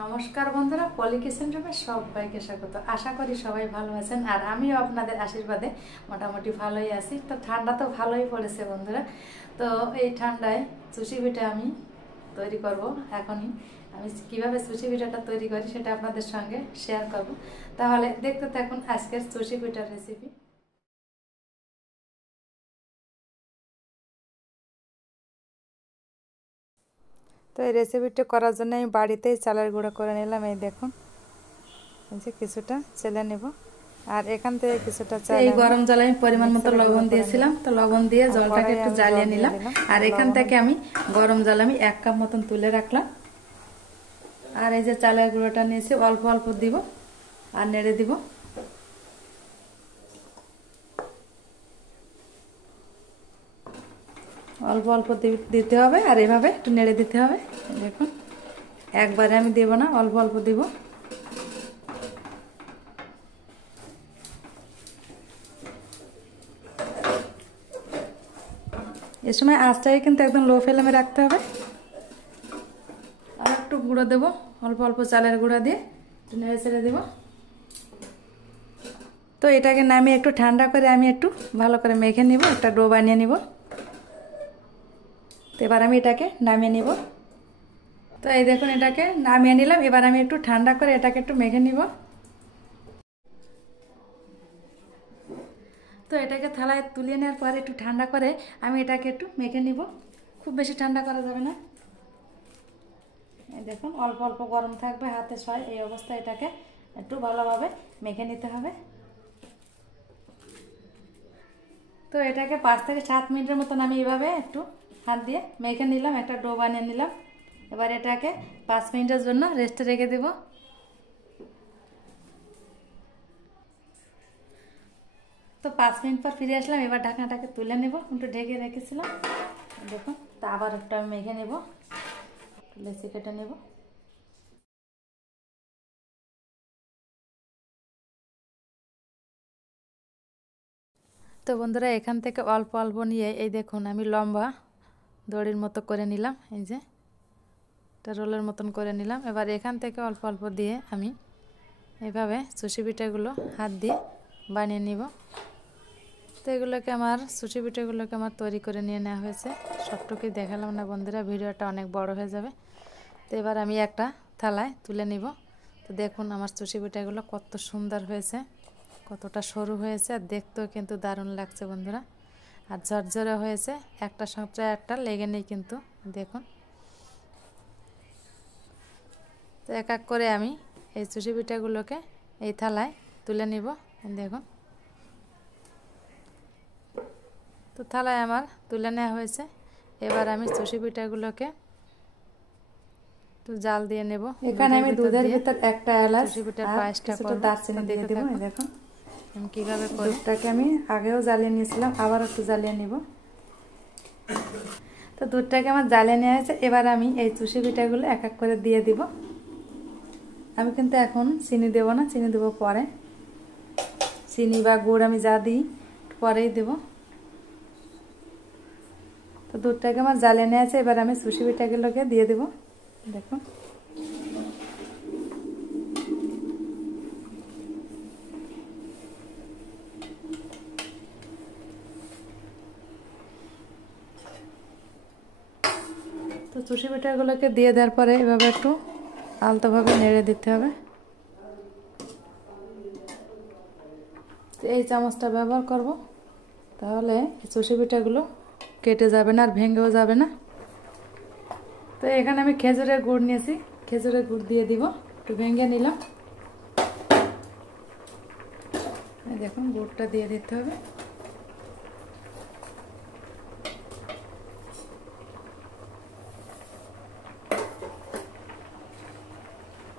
নমস্কার বন্ধুরা, পলি কিচেন রুমে সবাইকে স্বাগত। আশা করি সবাই ভালো আছেন, আর আমিও আপনাদের আশীর্বাদে মোটামুটি ভালোই আছি। তো ঠান্ডা তো ভালোই পড়েছে বন্ধুরা। তো এই ঠান্ডায় সুশি পিঠা আমি তৈরি করব। এখনই আমি কিভাবে সুশি পিঠাটা তৈরি করি সেটা আপনাদের সঙ্গে শেয়ার করব। তাহলে দেখতে থাকুন আজকের সুশি পিঠার রেসিপি। তো এই রেসিপিটা করার জন্য আমি বাড়িতেই চালের গুঁড়ো করে নিলাম। এই দেখুন, এই যে কিছুটা চেলে নেব, আর এখান থেকে কিছুটা চাল এই গরম জলে আমি পরিমাণ মতো লবণ দিয়েছিলাম। তো লবণ দিয়ে জলটাকে একটু জ্বালিয়ে নিলাম, আর এখান থেকে আমি গরম জল আমি 1 কাপ মতন তুলে রাখলাম। আর এই যে চালের গুঁড়োটা নিয়েছি অল্প অল্প দিব আর নেড়ে দিব। অল্প অল্প দিতে হবে, আর এভাবে একটু নেড়ে দিতে হবে। দেখুন, একবারে আমি দেব না, অল্প অল্প দিব। এ সময় আঁচটাকে কিন্তু একদম লো ফ্লেমে রাখতে হবে। আর একটু গুঁড়ো দেবো, অল্প অল্প চালের গুঁড়ো দিয়ে একটু নেড়ে ছেড়ে দেবো। তো এটাকে নামিয়ে একটু ঠান্ডা করে আমি একটু ভালো করে মেখে নিব, একটা ডো বানিয়ে নিব। তো এবার আমি এটাকে নামিয়ে নিব। তো এই দেখুন, এটাকে নামিয়ে নিলাম। এবার আমি একটু ঠান্ডা করে এটাকে একটু মেখে নিব। তো এটাকে থালায় তুলিয়ে নেওয়ার পরে একটু ঠান্ডা করে আমি এটাকে একটু মেখে নিব। খুব বেশি ঠান্ডা করা যাবে না। এই দেখুন, অল্প অল্প গরম থাকবে, হাতে সয় এই অবস্থায় এটাকে একটু ভালোভাবে মেখে নিতে হবে। তো এটাকে 5 থেকে 7 মিনিটের মতন আমি এইভাবে একটু হাত দিয়ে মেখে নিলাম, একটা ডো বানিয়ে নিলাম। এবার এটাকে 5 মিনিটের জন্য রেস্টে রেখে দেব। তো 5 মিনিট পর ফিরে আসলাম। এবার ঢাকনাটাকে তুলে নেব, একটু ঢেকে রেখেছিলাম। দেখুন, তো আবার একটু আমি মেখে নেব, লেচি কেটে নেব। তো বন্ধুরা, এখান থেকে অল্প অল্প নিয়ে এই দেখুন আমি লম্বা দড়ির মতো করে নিলাম। এই যে একটা রোলের মতন করে নিলাম। এবার এখান থেকে অল্প অল্প দিয়ে আমি এইভাবে সুশি পিঠাগুলো হাত দিয়ে বানিয়ে নিব। তো এগুলোকে আমার সুশি পিঠাগুলোকে আমার তৈরি করে নিয়ে নেওয়া হয়েছে। সবটুকুই দেখালাম না বন্ধুরা, ভিডিওটা অনেক বড় হয়ে যাবে। তো এবার আমি একটা থালায় তুলে নিব। তো দেখুন আমার সুশি পিঠাগুলো কত সুন্দর হয়েছে, কতটা সরু হয়েছে, আর দেখতেও কিন্তু দারুণ লাগছে বন্ধুরা। আর ঝরঝরে হয়েছে, একটা সাথে একটা লেগে নেই কিন্তু। দেখুন, তো এক এক করে আমি এই সুশি পিঠাগুলোকে এই থালায় তুলে নিব। দেখুন, তো থালায় আমার তুলে নেওয়া হয়েছে। এবার আমি সুশি পিঠাগুলোকে তো জাল দিয়ে নেব। এখানে আমি দুধের ভিতর একটা এলাচ আর পাঁচটা দারচিনি দিয়ে দেব। এই দেখুন আমি কিভাবে করি। দুধটাকে আমি আগেও জ্বালিয়ে নিয়েছিলাম, আবার একটু জ্বালিয়ে নিব। তো দুধটাকে আমার জ্বালিয়ে নেওয়া হয়েছে। এবার আমি এই সুশি পিঠাগুলো এক এক করে দিয়ে দিব। আমি কিন্তু এখন চিনি দেব না, চিনি দেবো পরে। চিনি বা গুড় আমি যা দিই পরেই দেব। তো দুধটাকে আমার জ্বালিয়ে নেওয়া আছে। এবার আমি সুশি পিঠাগুলোকে দিয়ে দেব। দেখুন, তো সুশি পিঠাগুলোকে দিয়ে দেওয়ার পরে এভাবে একটু আলতোভাবে নেড়ে দিতে হবে। এই চামচটা ব্যবহার করব, তাহলে সুশি পিঠাগুলো কেটে যাবে না আর ভেঙেও যাবে না। তো এখানে আমি খেজুরের গুড় নিয়েছি, খেজুরের গুড় দিয়ে দিব। একটু ভেঙে নিলাম। দেখুন, গুড়টা দিয়ে দিতে হবে।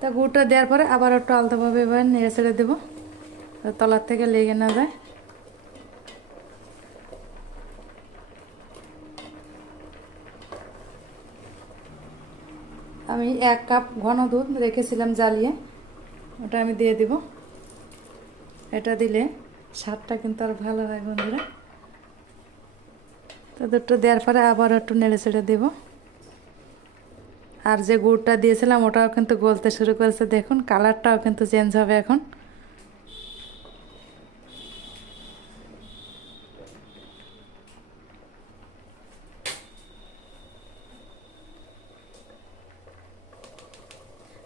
তা গুড়টা দেওয়ার পরে আবার একটু আলতোভাবে এবার নেড়ে ছেড়ে দেবো, তলার থেকে লেগে না যায়। আমি 1 কাপ ঘন দুধ রেখেছিলাম জ্বালিয়ে, ওটা আমি দিয়ে দিব। এটা দিলে স্বাদটা কিন্তু আর ভালো হয় বন্ধুরা। তো দুধটা দেওয়ার পরে আবার একটু নেড়ে ছেড়ে দেবো। আর যে গুড়টা দিয়েছিলাম ওটাও কিন্তু গলতে শুরু করেছে, দেখুন কালারটাও কিন্তু চেঞ্জ হবে এখন।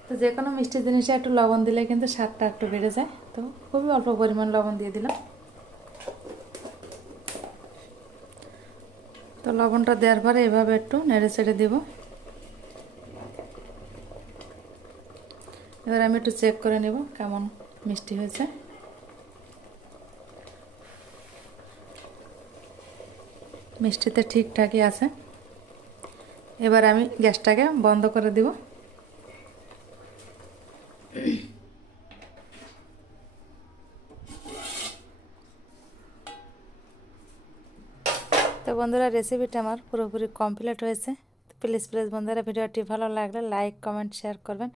তো যে কোনো মিষ্টি জিনিসে একটু লবণ দিলে কিন্তু স্বাদটা একটু বেড়ে যায়। তো খুবই অল্প পরিমাণ লবণ দিয়ে দিলাম। তো লবণটা দেওয়ার পরে এভাবে একটু নেড়ে চেড়ে দিব। এবার আমি একটু চেক করে নেব কেমন মিষ্টি হয়েছে। মিষ্টিতে ঠিকঠাকই আছে। এবার আমি গ্যাসটাকে বন্ধ করে দিব। তো বন্ধুরা রেসিপিটা আমার পুরোপুরি কমপ্লিট হয়েছে। প্লিজ বন্ধুরা ভিডিওটি ভালো লাগলে লাইক কমেন্ট শেয়ার করবেন।